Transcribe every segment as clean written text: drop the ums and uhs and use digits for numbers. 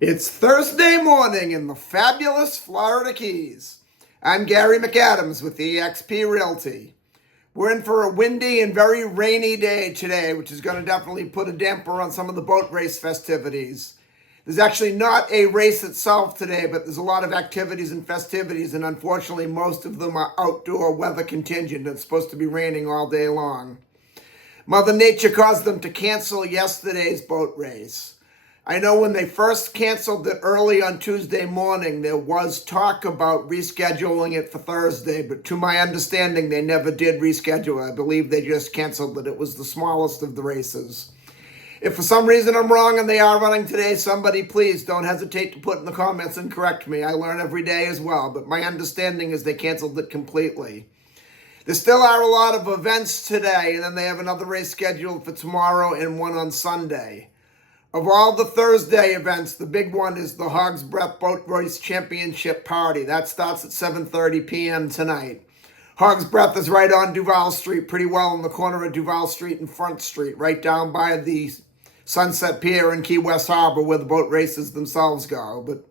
It's Thursday morning in the fabulous Florida Keys. I'm Gary McAdams with eXp Realty. We're in for a windy and very rainy day today, which is going to definitely put a damper on some of the boat race festivities. There's actually not a race itself today, but there's a lot of activities and festivities, and unfortunately most of them are outdoor weather contingent. It's supposed to be raining all day long. Mother Nature caused them to cancel yesterday's boat race. I know when they first canceled it early on Tuesday morning, there was talk about rescheduling it for Thursday, but to my understanding, they never did reschedule it. I believe they just canceled it. It was the smallest of the races. If for some reason I'm wrong and they are running today, somebody please don't hesitate to put in the comments and correct me. I learn every day as well, but my understanding is they canceled it completely. There still are a lot of events today, and then they have another race scheduled for tomorrow and one on Sunday. Of all the Thursday events, the big one is the Hog's Breath Boat Race Championship Party. That starts at 7:30 p.m. tonight. Hog's Breath is right on Duval Street, pretty well in the corner of Duval Street and Front Street, right down by the Sunset Pier in Key West Harbor where the boat races themselves go. But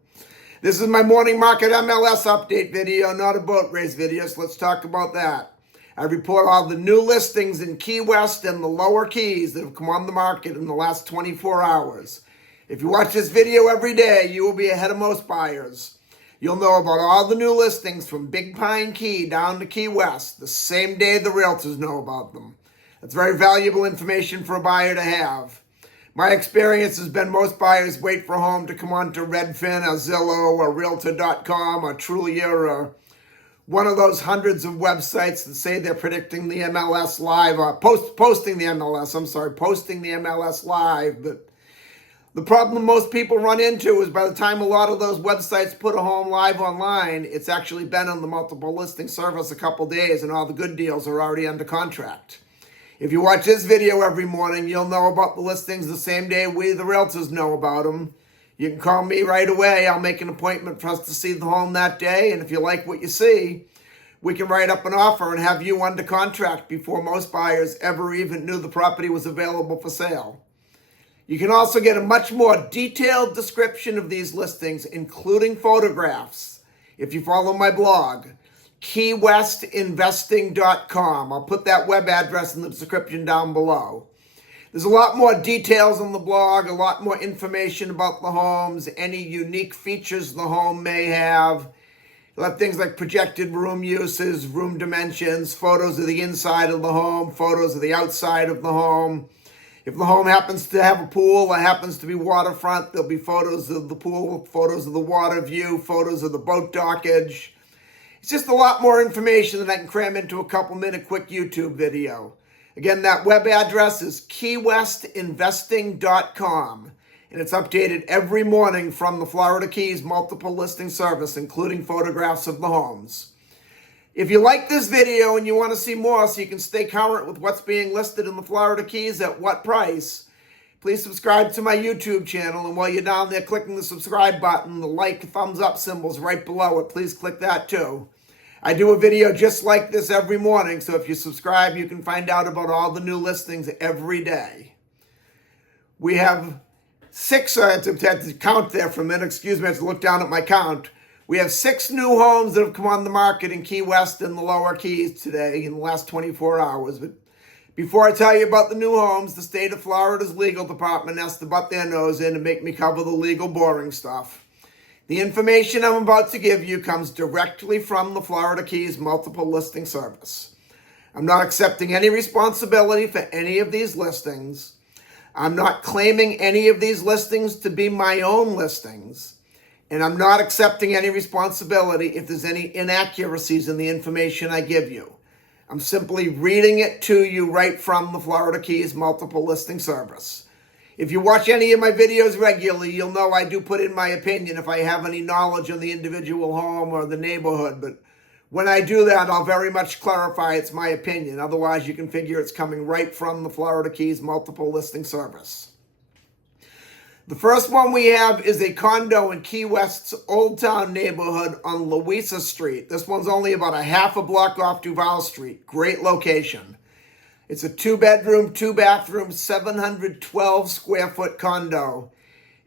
this is my morning market MLS update video, not a boat race video, so let's talk about that. I report all the new listings in Key West and the lower Keys that have come on the market in the last 24 hours. If you watch this video every day, you will be ahead of most buyers. You'll know about all the new listings from Big Pine Key down to Key West the same day the realtors know about them. That's very valuable information for a buyer to have. My experience has been most buyers wait for a home to come on to Redfin or Zillow or Realtor.com or Trulia or one of those hundreds of websites that say they're predicting the MLS live, or posting the MLS live. But the problem most people run into is by the time a lot of those websites put a home live online, it's actually been on the multiple listing service a couple days and all the good deals are already under contract. If you watch this video every morning, you'll know about the listings the same day we, the realtors, know about them. You can call me right away. I'll make an appointment for us to see the home that day. And if you like what you see, we can write up an offer and have you under contract before most buyers ever even knew the property was available for sale. You can also get a much more detailed description of these listings, including photographs, if you follow my blog, keywestinvesting.com. I'll put that web address in the description down below. There's a lot more details on the blog, a lot more information about the homes, any unique features the home may have. You'll have things like projected room uses, room dimensions, photos of the inside of the home, photos of the outside of the home. If the home happens to have a pool or happens to be waterfront, there'll be photos of the pool, photos of the water view, photos of the boat dockage. It's just a lot more information than I can cram into a couple-minute quick YouTube video. Again, that web address is keywestinvesting.com, and it's updated every morning from the Florida Keys multiple listing service, including photographs of the homes. If you like this video and you want to see more so you can stay current with what's being listed in the Florida Keys at what price, please subscribe to my YouTube channel, and while you're down there clicking the subscribe button, the like, thumbs up symbol's right below it. Please click that too. I do a video just like this every morning, so if you subscribe, you can find out about all the new listings every day. We have six, I had to count there for a minute, excuse me, I had to look down at my count. We have 6 new homes that have come on the market in Key West and the lower Keys today in the last 24 hours. But before I tell you about the new homes, the state of Florida's legal department has to butt their nose in and make me cover the legal boring stuff. The information I'm about to give you comes directly from the Florida Keys multiple listing service. I'm not accepting any responsibility for any of these listings. I'm not claiming any of these listings to be my own listings. And I'm not accepting any responsibility if there's any inaccuracies in the information I give you. I'm simply reading it to you right from the Florida Keys multiple listing service. If you watch any of my videos regularly, you'll know I do put in my opinion if I have any knowledge on the individual home or the neighborhood. But when I do that, I'll very much clarify it's my opinion. Otherwise, you can figure it's coming right from the Florida Keys multiple listing service. The first one we have is a condo in Key West's Old Town neighborhood on Louisa Street. This one's only about a half a block off Duval Street. Great location. It's a 2-bedroom, 2-bathroom, 712 square foot condo.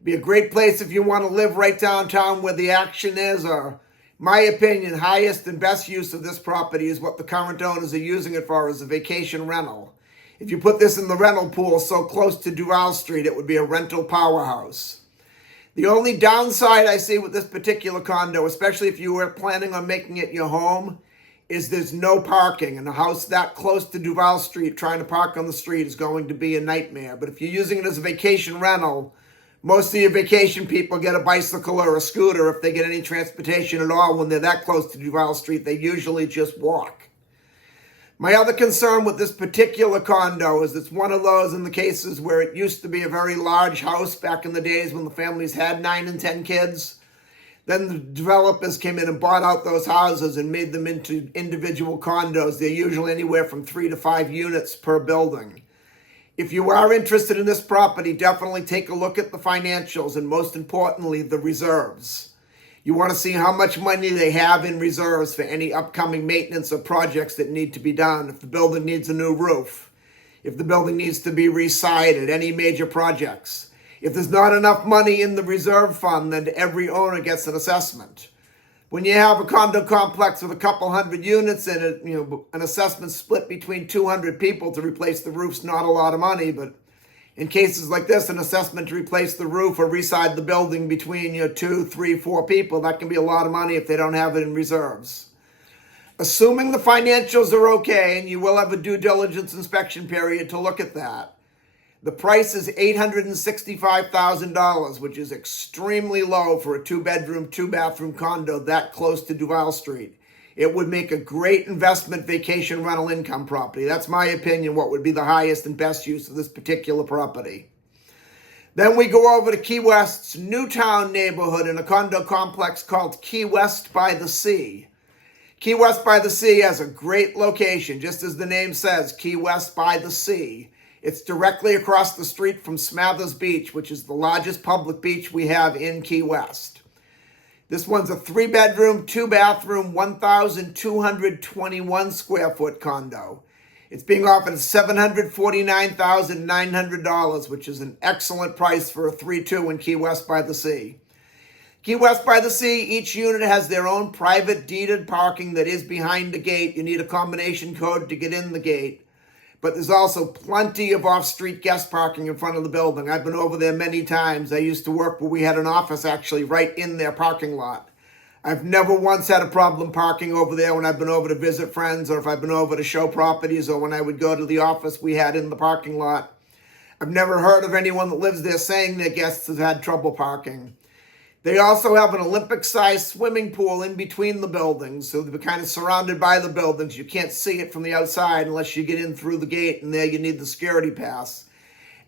Be a great place if you want to live right downtown where the action is, or, my opinion, highest and best use of this property is what the current owners are using it for, as a vacation rental. If you put this in the rental pool so close to Duval Street, it would be a rental powerhouse. The only downside I see with this particular condo, especially if you were planning on making it your home, is there's no parking. And a house that close to Duval Street, trying to park on the street is going to be a nightmare. But if you're using it as a vacation rental, most of your vacation people get a bicycle or a scooter if they get any transportation at all. When they're that close to Duval Street, they usually just walk. My other concern with this particular condo is it's one of those in the cases where it used to be a very large house back in the days when the families had 9 and 10 kids. Then the developers came in and bought out those houses and made them into individual condos. They're usually anywhere from 3 to 5 units per building. If you are interested in this property, definitely take a look at the financials and, most importantly, the reserves. You want to see how much money they have in reserves for any upcoming maintenance or projects that need to be done. If the building needs a new roof, if the building needs to be re-sided, any major projects. If there's not enough money in the reserve fund, then every owner gets an assessment. When you have a condo complex with a couple hundred units in it, an assessment split between 200 people to replace the roof's not a lot of money, but in cases like this, an assessment to replace the roof or reside the building between 2, 3, 4 people, that can be a lot of money if they don't have it in reserves. Assuming the financials are okay, and you will have a due diligence inspection period to look at that, the price is $865,000, which is extremely low for a 2-bedroom, 2-bathroom condo that close to Duval Street. It would make a great investment vacation rental income property. That's my opinion, what would be the highest and best use of this particular property. Then we go over to Key West's Newtown neighborhood in a condo complex called Key West by the Sea. Key West by the Sea has a great location, just as the name says, Key West by the Sea. It's directly across the street from Smathers Beach, which is the largest public beach we have in Key West. This one's a 3-bedroom, 2-bathroom, 1,221 square foot condo. It's being offered at $749,900, which is an excellent price for a 3-2 in Key West by the Sea. Key West by the Sea, each unit has their own private deeded parking that is behind the gate. You need a combination code to get in the gate. But there's also plenty of off-street guest parking in front of the building. I've been over there many times. I used to work where we had an office actually right in their parking lot. I've never once had a problem parking over there when I've been over to visit friends, or if I've been over to show properties, or when I would go to the office we had in the parking lot. I've never heard of anyone that lives there saying their guests have had trouble parking. They also have an Olympic-sized swimming pool in between the buildings, so they're kind of surrounded by the buildings. You can't see it from the outside unless you get in through the gate, and there you need the security pass.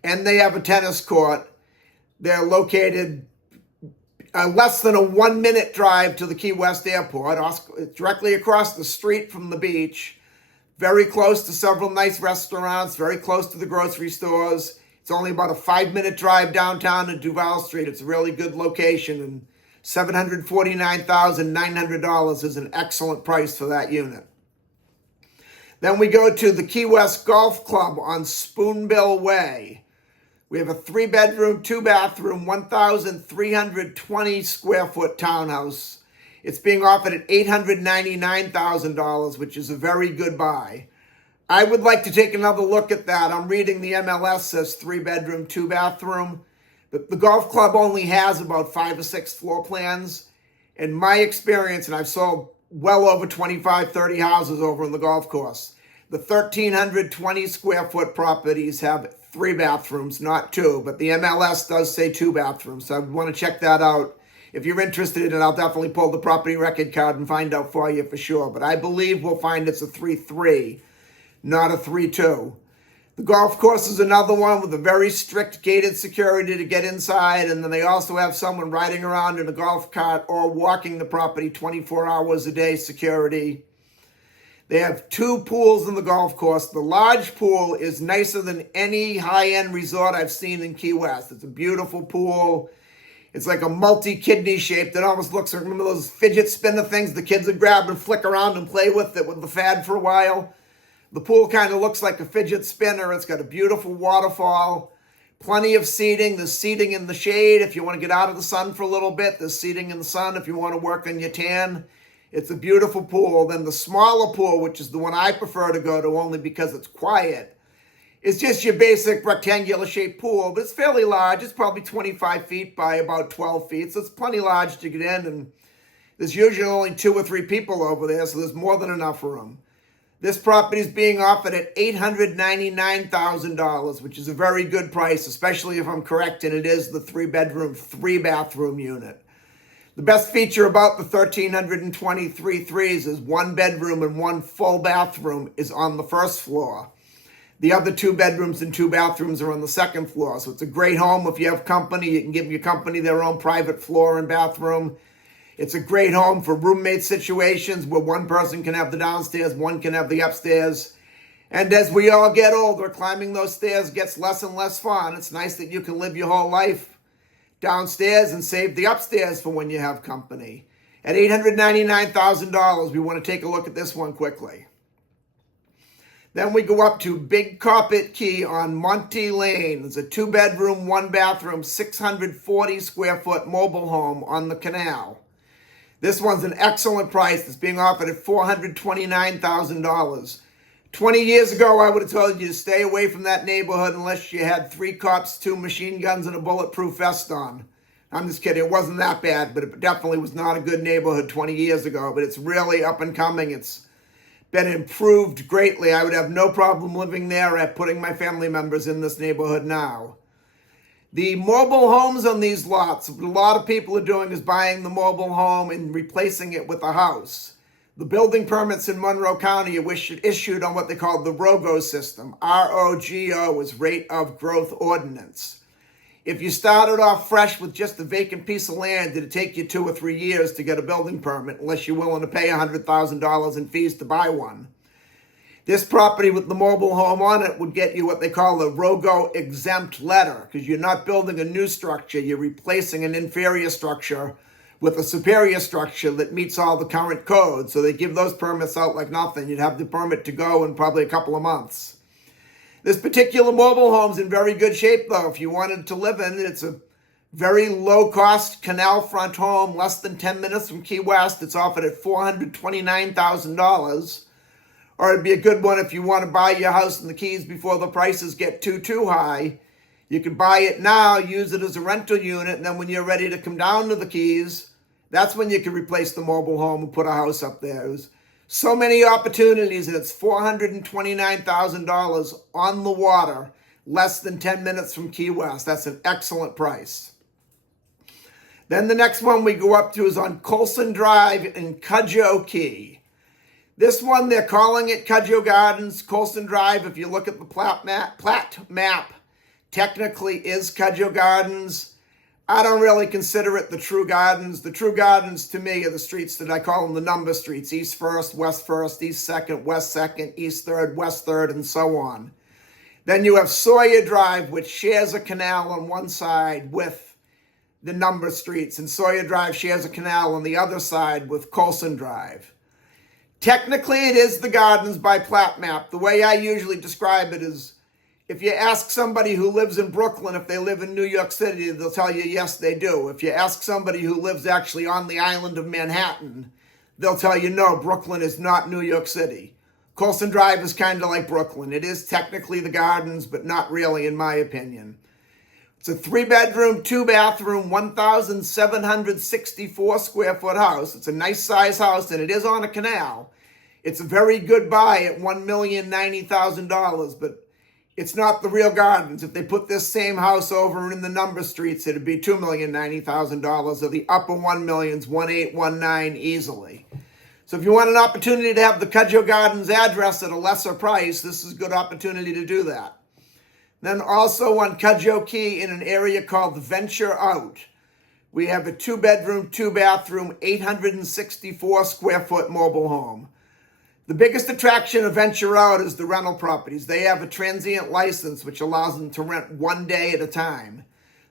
And they have a tennis court. They're located less than a 1-minute drive to the Key West Airport, directly across the street from the beach, very close to several nice restaurants, very close to the grocery stores. It's only about a 5-minute drive downtown to Duval Street. It's a really good location, and $749,900 is an excellent price for that unit. Then we go to the Key West Golf Club on Spoonbill Way. We have a 3-bedroom, 2-bathroom, 1,320 square foot townhouse. It's being offered at $899,000, which is a very good buy. I would like to take another look at that. I'm reading the MLS says 3-bedroom, 2-bathroom. But the golf club only has about 5 or 6 floor plans. In my experience, and I've sold well over 25, 30 houses over on the golf course, the 1,320 square foot properties have 3 bathrooms, not 2. But the MLS does say 2 bathrooms. So I want to check that out. If you're interested in it, I'll definitely pull the property record card and find out for you for sure. But I believe we'll find it's a 3-3. Not a 3-2. The golf course is another one with a very strict gated security to get inside, and then they also have someone riding around in a golf cart or walking the property 24 hours a day security. They have 2 pools in the golf course. The large pool is nicer than any high-end resort I've seen in Key West. It's a beautiful pool. It's like a multi-kidney shape that almost looks like one of those fidget spinner things the kids would grab and flick around and play with that was the fad for a while. The pool kind of looks like a fidget spinner. It's got a beautiful waterfall, Plenty of seating. There's seating in the shade if you want to get out of the sun for a little bit. There's seating in the sun if you want to work on your tan. It's a beautiful pool. Then the smaller pool, which is the one I prefer to go to only because it's quiet, is just your basic rectangular shaped pool, but it's fairly large. It's probably 25 feet by about 12 feet, so it's plenty large to get in, and there's usually only 2 or 3 people over there, so there's more than enough room. This property is being offered at $899,000, which is a very good price, especially if I'm correct, and it is the 3-bedroom, 3-bathroom unit. The best feature about the 1,323 threes is 1 bedroom and 1 full bathroom is on the first floor. The other 2 bedrooms and 2 bathrooms are on the second floor. So it's a great home. If you have company, you can give your company their own private floor and bathroom. It's a great home for roommate situations where one person can have the downstairs, one can have the upstairs. And as we all get older, climbing those stairs gets less and less fun. It's nice that you can live your whole life downstairs and save the upstairs for when you have company. At $899,000, we want to take a look at this one quickly. Then we go up to Big Carpet Key on Monty Lane. It's a 2-bedroom, 1-bathroom, 640 square foot mobile home on the canal. This one's an excellent price. It's being offered at $429,000. 20 years ago, I would have told you to stay away from that neighborhood unless you had 3 cops, 2 machine guns, and a bulletproof vest on. I'm just kidding. It wasn't that bad, but it definitely was not a good neighborhood 20 years ago. But it's really up and coming. It's been improved greatly. I would have no problem living there and putting my family members in this neighborhood now. The mobile homes on these lots, what a lot of people are doing is buying the mobile home and replacing it with a house. The building permits in Monroe County are issued on what they call the ROGO system. ROGO is Rate of Growth Ordinance. If you started off fresh with just a vacant piece of land, it'd take you 2 or 3 years to get a building permit unless you're willing to pay $100,000 in fees to buy one. This property with the mobile home on it would get you what they call a ROGO exempt letter, because you're not building a new structure, you're replacing an inferior structure with a superior structure that meets all the current codes. So they give those permits out like nothing. You'd have the permit to go in probably a couple of months. This particular mobile home's in very good shape, though. If you wanted to live in it, it's a very low-cost canal front home, less than 10 minutes from Key West. It's offered at $429,000. Or it'd be a good one if you want to buy your house in the Keys before the prices get too high. You could buy it now, use it as a rental unit, and then when you're ready to come down to the Keys, that's when you can replace the mobile home and put a house up there. There's so many opportunities, and it's $429,000 on the water, less than 10 minutes from Key West. That's an excellent price. Then the next one we go up to is on Colson Drive in Cudjoe Key. This one, they're calling it Cudjoe Gardens. Colson Drive, if you look at the plat map, technically is Cudjoe Gardens. I don't really consider it the true gardens. The true gardens to me are the streets that I call them the number streets. East 1st, West 1st, East 2nd, West 2nd, East 3rd, West 3rd, and so on. Then you have Sawyer Drive, which shares a canal on one side with the number streets. And Sawyer Drive shares a canal on the other side with Colson Drive. Technically, it is the gardens by plat map. The way I usually describe it is, if you ask somebody who lives in Brooklyn if they live in New York City, they'll tell you yes, they do. If you ask somebody who lives actually on the island of Manhattan, they'll tell you no, Brooklyn is not New York City. Colson Drive is kind of like Brooklyn. It is technically the gardens, but not really, in my opinion. It's a 3-bedroom, 2-bathroom, 1,764 square foot house. It's a nice size house, and it is on a canal. It's a very good buy at $1,090,000, but it's not the real gardens. If they put this same house over in the number streets, it'd be $2,090,000, or the upper 1 millions, 1,819 easily. So if you want an opportunity to have the Cudjoe Gardens address at a lesser price, this is a good opportunity to do that. Then also on Cudjoe Key in an area called Venture Out, we have a 2-bedroom, 2-bathroom, 864 square foot mobile home. The biggest attraction of Venture Out is the rental properties. They have a transient license which allows them to rent 1 day at a time.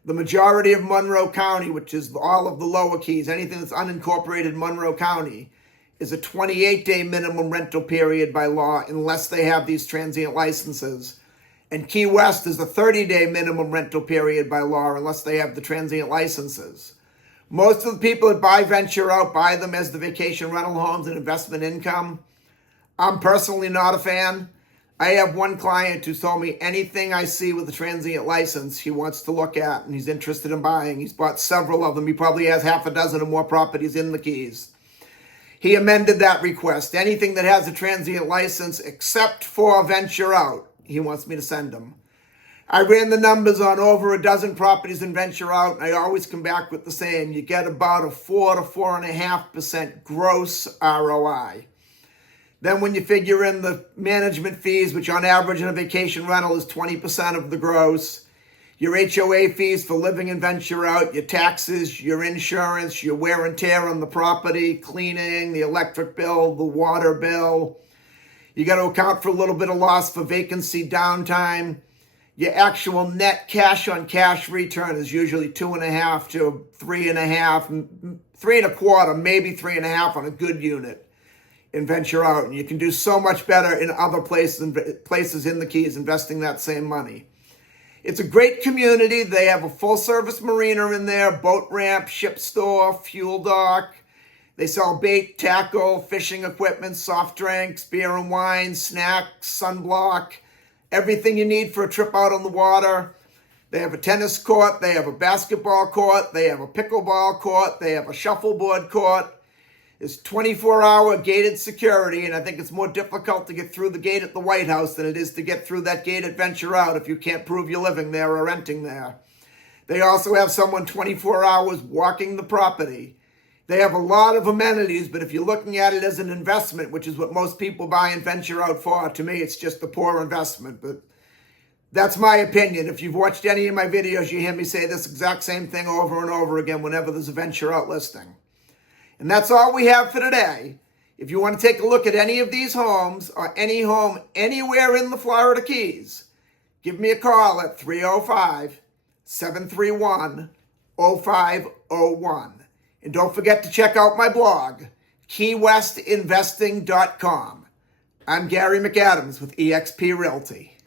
The majority of Monroe County, which is all of the lower keys, anything that's unincorporated Monroe County, is a 28-day minimum rental period by law unless they have these transient licenses. And Key West is a 30-day minimum rental period by law unless they have the transient licenses. Most of the people that buy venture out buy them as the vacation rental homes and investment income. I'm personally not a fan. I have one client who told me anything I see with a transient license he wants to look at and he's interested in buying. He's bought several of them. He probably has half a dozen or more properties in the Keys. He amended that request. Anything that has a transient license except for venture out, he wants me to send them. I ran the numbers on over a dozen properties in venture out, and I always come back with the same. You get about a 4 to 4.5% gross ROI. Then when you figure in the management fees, which on average in a vacation rental is 20% of the gross, your HOA fees for living in venture out, your taxes, your insurance, your wear and tear on the property, cleaning, the electric bill, the water bill. You got to account for a little bit of loss for vacancy downtime. Your actual net cash on cash return is usually 2.5 to 3.5, 3.25, maybe 3.5 on a good unit in venture out. And you can do so much better in other places in the Keys investing that same money. It's a great community. They have a full service marina in there, boat ramp, ship store, fuel dock. They sell bait, tackle, fishing equipment, soft drinks, beer and wine, snacks, sunblock, everything you need for a trip out on the water. They have a tennis court, they have a basketball court, they have a pickleball court, they have a shuffleboard court. It's 24-hour gated security, and I think it's more difficult to get through the gate at the White House than it is to get through that gate at Venture Out if you can't prove you're living there or renting there. They also have someone 24 hours walking the property. They have a lot of amenities, but if you're looking at it as an investment, which is what most people buy and venture out for, to me, it's just a poor investment. But that's my opinion. If you've watched any of my videos, you hear me say this exact same thing over and over again whenever there's a venture out listing. And that's all we have for today. If you want to take a look at any of these homes or any home anywhere in the Florida Keys, give me a call at 305-731-0501. And don't forget to check out my blog, keywestinvesting.com. I'm Gary McAdams with eXp Realty.